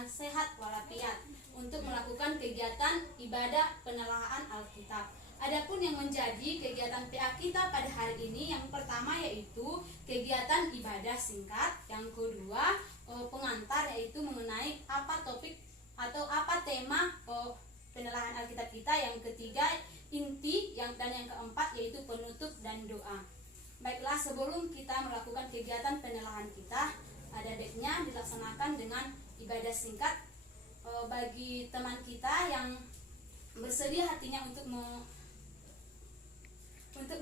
keadaan sehat walafiat untuk melakukan kegiatan ibadah penelaahan Alkitab. Adapun yang menjadi kegiatan PA kita pada hari ini, yang pertama yaitu kegiatan ibadah singkat, yang kedua pengantar yaitu mengenai apa topik atau apa tema penelaahan Alkitab kita, yang ketiga inti, dan yang keempat yaitu penutup dan doa. Baiklah, sebelum kita melakukan kegiatan penelaahan kita, ada baiknya dilaksanakan dengan ibadah singkat. Bagi teman kita yang bersedia hatinya untuk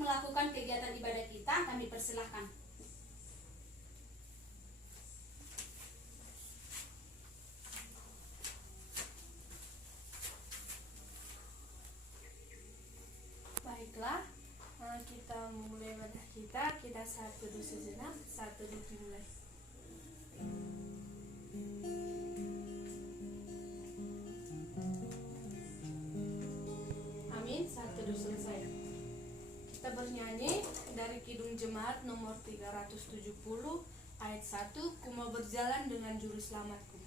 melakukan kegiatan ibadah kita, kami persilahkan. Baiklah, kita memulai ibadah kita saat teduh sejenak, saat teduh dimulai. Amin, saat teduh selesai. Kita bernyanyi dari Kidung Jemaat nomor 370 ayat 1, Ku mau berjalan dengan juru selamatku.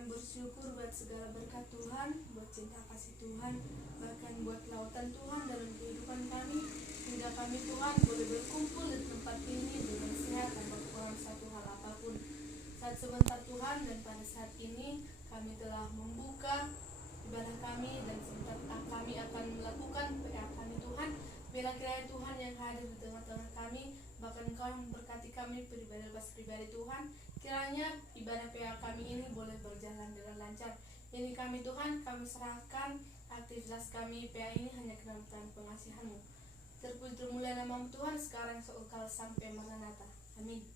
Bersyukur buat segala berkat Tuhan, buat cinta kasih Tuhan, bahkan buat lautan Tuhan dalam kehidupan kami, hingga kami Tuhan boleh berkumpul di tempat ini dengan sehat tanpa kurang satu hal apapun. Saat sebentar Tuhan, dan pada saat ini kami telah membuka ibadah kami, dan sebentar kami akan melakukan PA kami Tuhan. Bila kiranya Tuhan yang hadir di tengah-tengah kami, bahkan Engkau memberkati kami pribadi Tuhan. Kiranya ibadah PA kami ini boleh berjalan dengan lancar. Ini kami Tuhan, kami serahkan aktivitas kami PA ini hanya ke dalam tangan pengasihan-Mu. Terpuji termulia nama Tuhan sekarang seukal sampai Maranatha. Amin.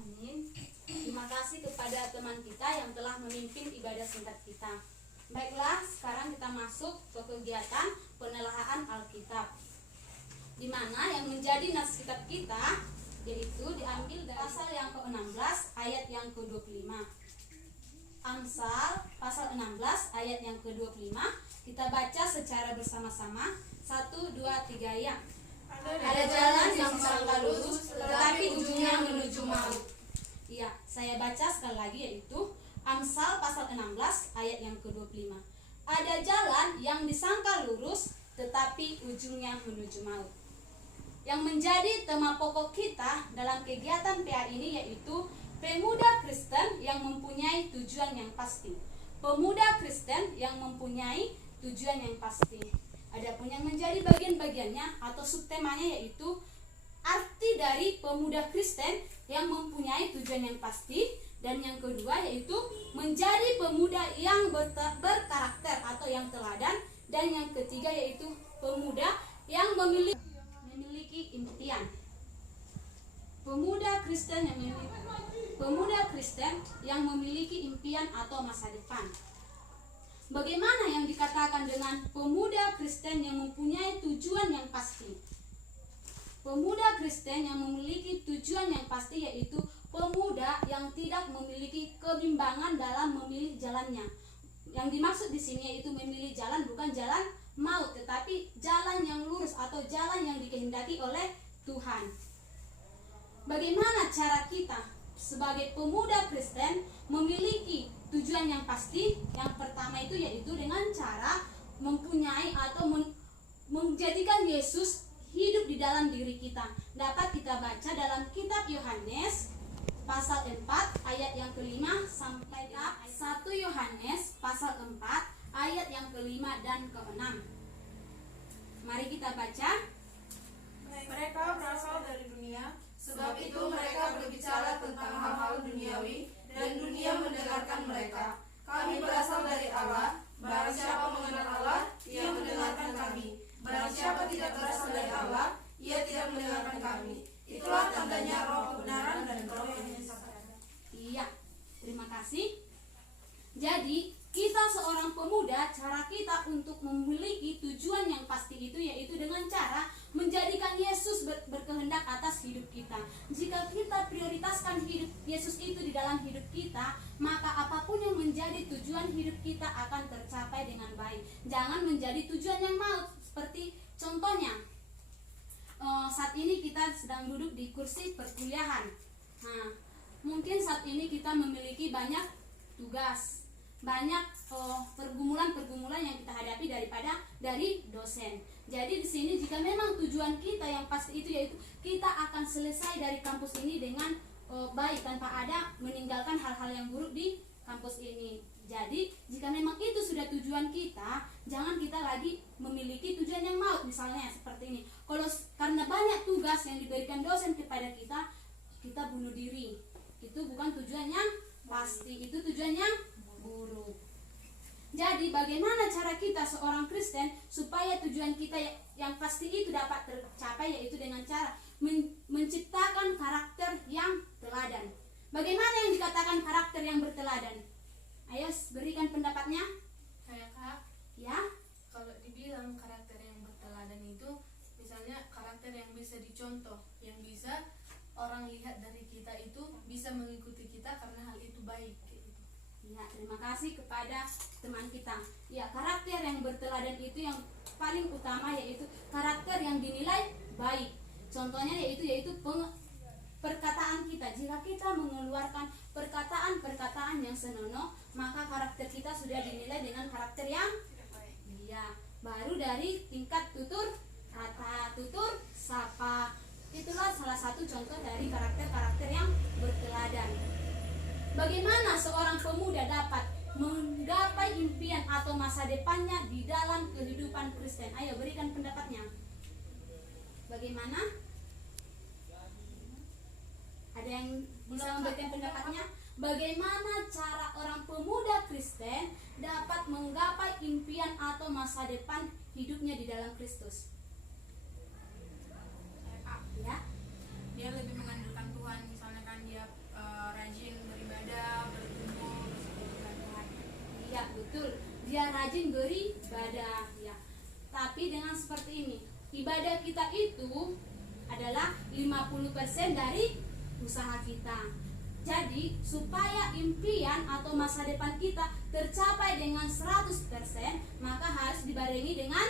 Amin. Terima kasih kepada teman kita yang telah memimpin ibadah singkat kita. Baiklah, sekarang kita masuk ke kegiatan penelaahan Alkitab, di mana yang menjadi nas kitab kita yaitu diambil dari pasal yang ke-16 ayat yang ke-25. Amsal pasal 16 ayat yang ke-25. Kita baca secara bersama-sama. 1, 2, 3 ya. Ada jalan yang disangka lurus, tetapi ujungnya menuju maut. Iya, saya baca sekali lagi, yaitu Amsal pasal 16 ayat yang ke-25. Ada jalan yang disangka lurus, tetapi ujungnya menuju maut. Yang menjadi tema pokok kita dalam kegiatan PA ini yaitu pemuda Kristen yang mempunyai tujuan yang pasti. Pemuda Kristen yang mempunyai tujuan yang pasti. Adapun yang menjadi bagian-bagiannya atau subtemanya yaitu arti dari pemuda Kristen yang mempunyai tujuan yang pasti, dan yang kedua yaitu menjadi pemuda yang berkarakter atau yang teladan, dan yang ketiga yaitu pemuda yang memiliki impian. Pemuda Kristen yang memiliki impian atau masa depan. Bagaimana yang dikatakan dengan pemuda Kristen yang mempunyai tujuan yang pasti? Pemuda Kristen yang memiliki tujuan yang pasti yaitu pemuda yang tidak memiliki kebimbangan dalam memilih jalannya. Yang dimaksud di sini yaitu memilih jalan bukan jalan maut, tetapi jalan yang lurus atau jalan yang dikehendaki oleh Tuhan. Bagaimana cara kita sebagai pemuda Kristen memiliki tujuan yang pasti? Yang pertama itu yaitu dengan cara mempunyai atau menjadikan Yesus hidup di dalam diri kita. Dapat kita baca dalam kitab Yohanes pasal 4 ayat yang ke-5 sampai 1 Yohanes pasal 4 ayat yang ke-5 dan ke-6. Mari kita baca. Mereka berasal dari dunia, Sebab itu mereka berbicara tentang hal-hal duniawi, dan dunia mendengarkan mereka. Kami berasal dari Allah. Barang siapa mengenal Allah, ia mendengarkan kami. Barang siapa tidak berasal dari Allah, ia tidak mendengarkan kami. Itulah tandanya roh kebenaran dan roh yang menyesatkan. Iya, terima kasih. Jadi, kita seorang pemuda, cara kita untuk memiliki tujuan yang pasti itu yaitu dengan cara menjadikan Yesus berkehendak atas hidup kita. Jika kita prioritaskan hidup Yesus itu di dalam hidup kita, maka apapun yang menjadi tujuan hidup kita akan tercapai dengan baik. Jangan menjadi tujuan yang maut. Seperti contohnya, saat ini kita sedang duduk di kursi perkuliahan. Nah, mungkin saat ini kita memiliki banyak tugas, banyak pergumulan-pergumulan yang kita hadapi dari dosen. Jadi di sini jika memang tujuan kita yang pasti itu yaitu kita akan selesai dari kampus ini dengan baik tanpa ada meninggalkan hal-hal yang buruk di kampus ini. Jadi jika memang itu sudah tujuan kita, jangan kita lagi memiliki tujuan yang maut. Misalnya seperti ini, kalau karena banyak tugas yang diberikan dosen kepada kita, kita bunuh diri. Itu bukan tujuan yang pasti, itu tujuan yang buruk. Jadi bagaimana cara kita seorang Kristen supaya tujuan kita yang pasti itu dapat tercapai, yaitu dengan cara menciptakan karakter yang teladan. Bagaimana yang dikatakan karakter yang berteladan? Ayo berikan pendapatnya. Kayak Kak, Ya, kalau dibilang karakter yang berteladan itu, misalnya karakter yang bisa dicontoh, yang bisa orang lihat dari kita itu bisa mengikuti kita karena hal itu baik. ya, terima kasih kepada teman kita. Ya, karakter yang berteladan itu yang paling utama yaitu karakter yang dinilai baik. Contohnya yaitu perkataan kita. Jika kita mengeluarkan perkataan-perkataan yang senonoh, maka karakter kita sudah dinilai dengan karakter yang ya, baru dari tingkat tutur kata, tutur sapa. Itulah salah satu contoh dari karakter-karakter yang berteladan. Bagaimana seorang pemuda dapat menggapai impian atau masa depannya di dalam kehidupan Kristen? Ayo berikan pendapatnya. Bagaimana? Ada yang bisa memberikan pendapatnya? Bagaimana cara orang pemuda Kristen dapat menggapai impian atau masa depan hidupnya di dalam Kristus? Ya, Dia lebih mengandalkan Tuhan, misalnya kan dia rajin beribadah, bergumul, bersekutu Tuhan. iya betul. Dia rajin beribadah ya. Tapi dengan seperti ini, ibadah kita itu adalah 50% dari usaha kita. Jadi supaya impian atau masa depan kita tercapai dengan 100%, maka harus dibarengi dengan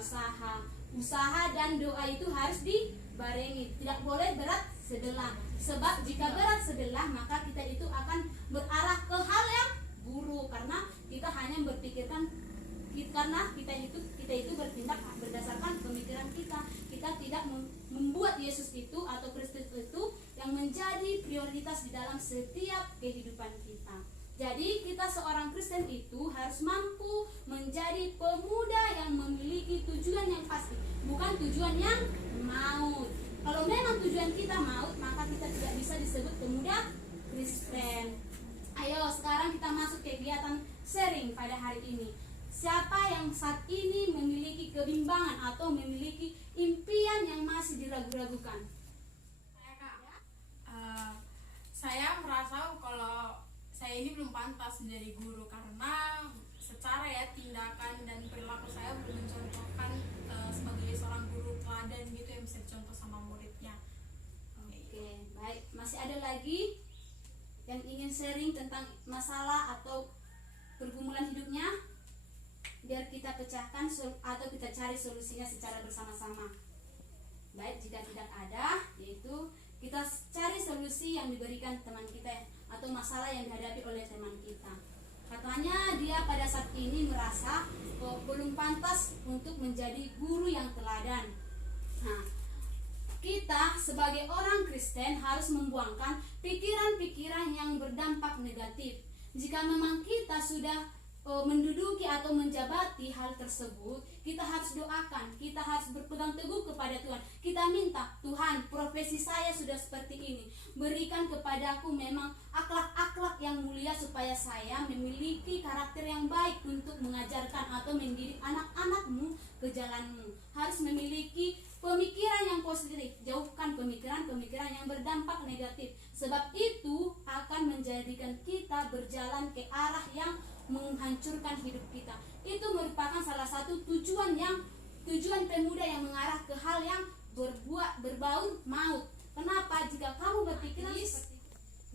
usaha. Usaha dan doa itu harus dibarengi. Tidak boleh berat sebelah. Sebab jika berat sebelah, maka kita itu akan berarah ke hal yang buruk, karena kita hanya berpikirkan karena kita itu bertindak berdasarkan pemikiran kita. Kita tidak membuat Yesus itu atau Kristus itu yang menjadi prioritas di dalam setiap kehidupan kita. Jadi kita seorang Kristen itu harus mampu menjadi pemuda yang memiliki tujuan yang pasti, bukan tujuan yang maut. Kalau memang tujuan kita maut, maka kita tidak bisa disebut pemuda Kristen. Ayo sekarang kita masuk kegiatan sharing pada hari ini. Siapa yang saat ini memiliki kebimbangan atau memiliki impian yang masih diragu-ragukan? Saya Kak, saya merasa kalau saya ini belum pantas menjadi guru karena secara tindakan dan perilaku saya belum mencontohkan sebagai seorang guru teladan gitu yang bisa dicontoh sama muridnya. Oke, baik. Masih ada lagi yang ingin sharing tentang masalah atau pergumulan hidupnya? Biar kita pecahkan atau kita cari solusinya secara bersama-sama. Baik, jika tidak ada, yaitu kita cari solusi yang diberikan teman kita atau masalah yang dihadapi oleh teman kita. Katanya dia pada saat ini merasa belum pantas untuk menjadi guru yang teladan. Nah, kita sebagai orang Kristen harus membuangkan pikiran-pikiran yang berdampak negatif. Jika memang kita sudah menduduki atau menjabati hal tersebut, kita harus doakan, kita harus berpegang teguh kepada Tuhan. Kita minta, Tuhan, profesi saya sudah seperti ini, berikan kepadaku memang akhlak-akhlak yang mulia supaya saya memiliki karakter yang baik untuk mengajarkan atau mendidik anak-anakmu ke jalanmu. Harus memiliki pemikiran yang positif, jauhkan pemikiran-pemikiran yang berdampak negatif, sebab itu akan menjadikan kita berjalan ke arah yang menghancurkan hidup kita. Itu merupakan salah satu tujuan pemuda yang mengarah ke hal yang berbau maut. Kenapa? Jika kamu berpikiran seperti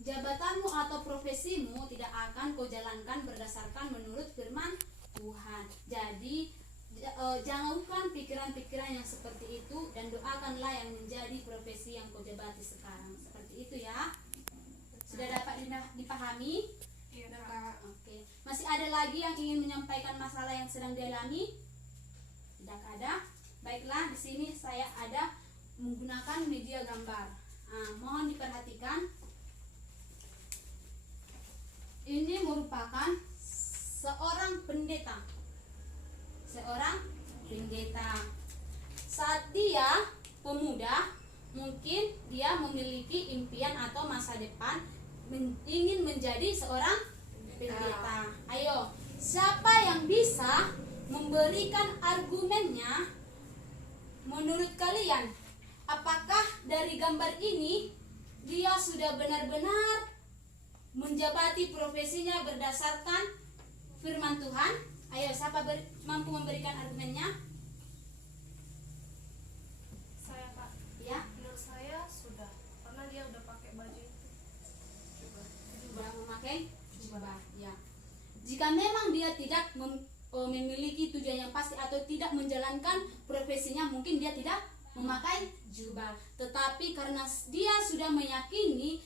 jabatanmu atau profesimu tidak akan kau jalankan berdasarkan menurut firman Tuhan. Jadi jauhkan pikiran-pikiran yang seperti itu dan doakanlah yang menjadi profesi yang kau jabati sekarang. Seperti itu ya. Sudah dapat dipahami? Iya, Kak. Oke. Masih ada lagi yang ingin menyampaikan masalah yang sedang dialami? Tidak ada. Baiklah, di sini saya ada menggunakan media gambar. Mohon diperhatikan. Ini merupakan seorang pendeta. Saat dia pemuda, mungkin dia memiliki impian atau masa depan ingin menjadi seorang pendeta. Ayo, siapa yang bisa memberikan argumennya menurut kalian? Apakah dari gambar ini dia sudah benar-benar menjabati profesinya berdasarkan firman Tuhan? Ayo, siapa mampu memberikan argumennya? Saya, Kak. Ya, Menurut saya sudah, karena dia udah pakai baju itu. sudah memakai jubah. Ya. Jika memang dia tidak memiliki tujuan yang pasti atau tidak menjalankan profesinya, mungkin dia tidak memakai jubah. Tetapi karena dia sudah meyakini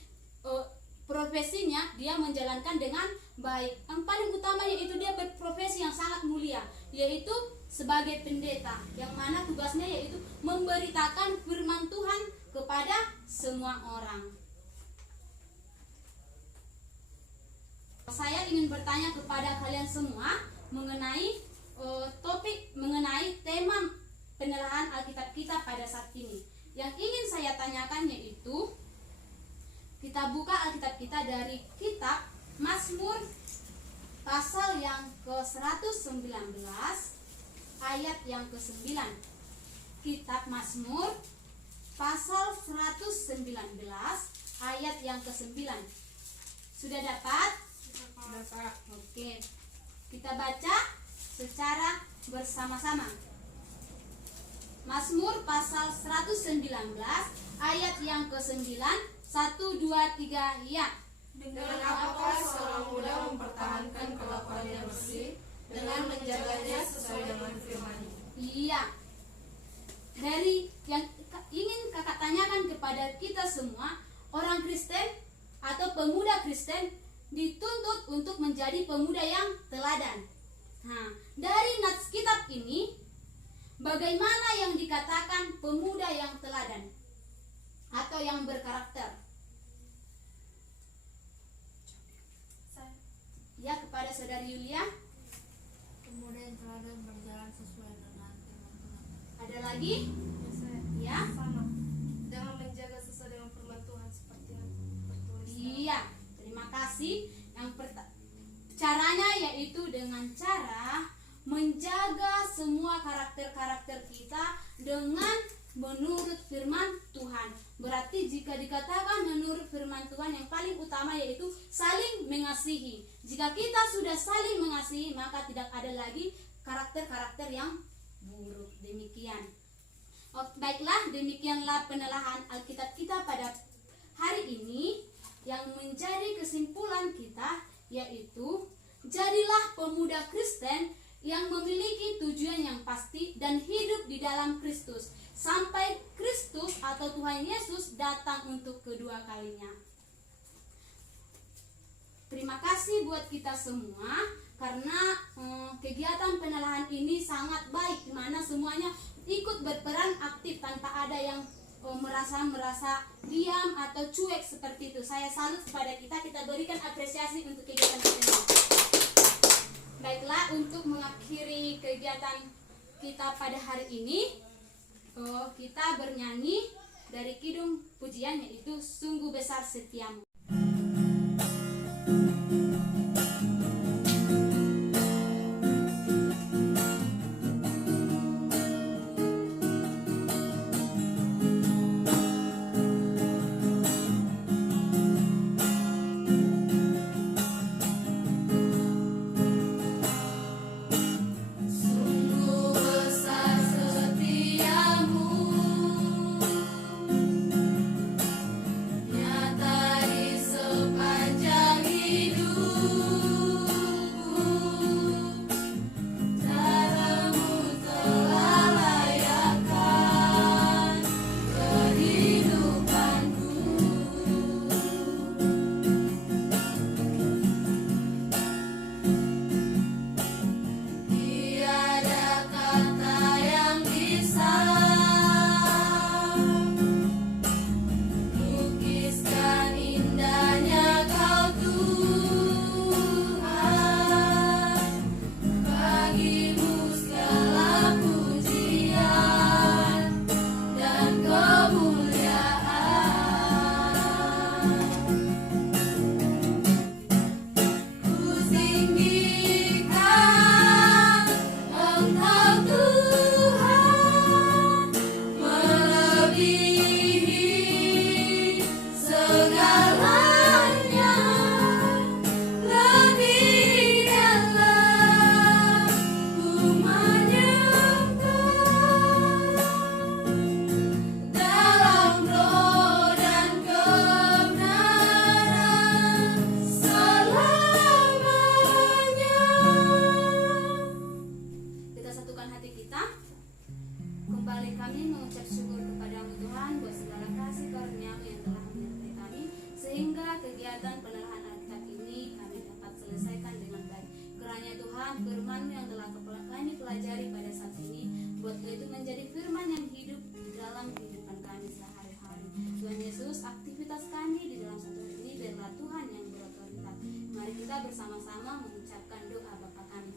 profesinya, dia menjalankan dengan baik. Yang paling utamanya itu dia berprofesi yang sangat mulia, yaitu sebagai pendeta, yang mana tugasnya yaitu memberitakan firman Tuhan kepada semua orang. Saya ingin bertanya kepada kalian semua mengenai mengenai tema penelahan Alkitab kita pada saat ini. Yang ingin saya tanyakan yaitu, kita buka Alkitab kita dari kitab Mazmur pasal yang ke-119 ayat yang ke-9. Kitab Mazmur pasal 119 ayat yang ke-9. Sudah dapat? Sudah, Kak. Oke. Kita baca secara bersama-sama. Mazmur pasal 119 ayat yang ke-9. 1, 2, 3, ya. Dengan apakah seorang muda mempertahankan kelakuannya bersih, dengan menjaganya sesuai dengan firman-Nya. Iya. Dari yang ingin kakak tanyakan kepada kita semua, orang Kristen atau pemuda Kristen dituntut untuk menjadi pemuda yang teladan. Nah, dari nats kitab ini, bagaimana yang dikatakan pemuda yang teladan atau yang berkarakter? Ya, kepada saudari Yulia. Pemuda yang teladan berjalan sesuai dengan firman Tuhan. Ada lagi? Ya. Sama. Jangan menjaga sesuai dengan firman Tuhan seperti yang tertulis. Iya, terima kasih. Caranya yaitu dengan cara menjaga semua karakter-karakter kita dengan menurut firman Tuhan. Berarti jika dikatakan menurut firman Tuhan, yang paling utama yaitu saling mengasihi. Jika kita sudah saling mengasihi, maka tidak ada lagi karakter-karakter yang buruk. Demikian. Baiklah, demikianlah penelahan Alkitab kita pada hari ini. Yang menjadi kesimpulan kita yaitu, jadilah pemuda Kristen yang memiliki tujuan yang pasti dan hidup di dalam Kristus sampai Kristus atau Tuhan Yesus datang untuk kedua kalinya. Terima kasih buat kita semua, karena kegiatan penelahan ini sangat baik, di mana semuanya ikut berperan aktif tanpa ada yang merasa diam atau cuek seperti itu. Saya salut kepada kita berikan apresiasi untuk kegiatan ini. Baiklah, untuk mengakhiri kegiatan kita pada hari ini, kita bernyanyi dari kidung pujian, yaitu Sungguh Besar Setiamu. Kembali kami mengucap syukur kepadamu Tuhan buat segala kasih karunia-Mu yang telah menyertai kami, sehingga kegiatan penerahan Alkitab ini kami dapat selesaikan dengan baik. Kiranya Tuhan, firman-Mu yang telah kami pelajari pada saat ini, buatlah itu menjadi firman yang hidup di dalam kehidupan kami sehari-hari. Tuhan Yesus, aktivitas kami di dalam satu ini biarlah Tuhan yang berotoritas. Mari kita bersama-sama mengucapkan doa Bapa kami.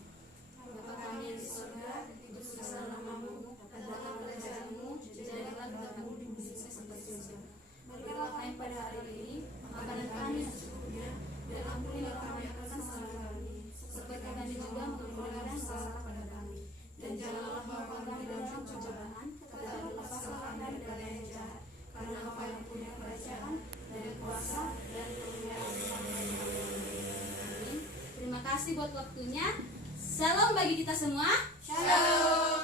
Bapa kami yang di surga, dikuduskanlah nama-Mu, datanglah kerajaan-Mu, jadilah kehendakmu di bumi seperti di surga. Berikanlah kami pada hari ini makanan kami yang secukupnya, dan ampunilah kami akan kesalahan kami, seperti kami juga mengampuni orang yang salah kepada kami. Dan janganlah membawa kami dalam pencobaan, tetapi lepaslah kami dari yang jahat. Karena Engkau yang punya kerajaan dan kuasa dan kemuliaan sampai amin. Terima kasih buat waktunya. Shalom bagi kita semua. Shalom.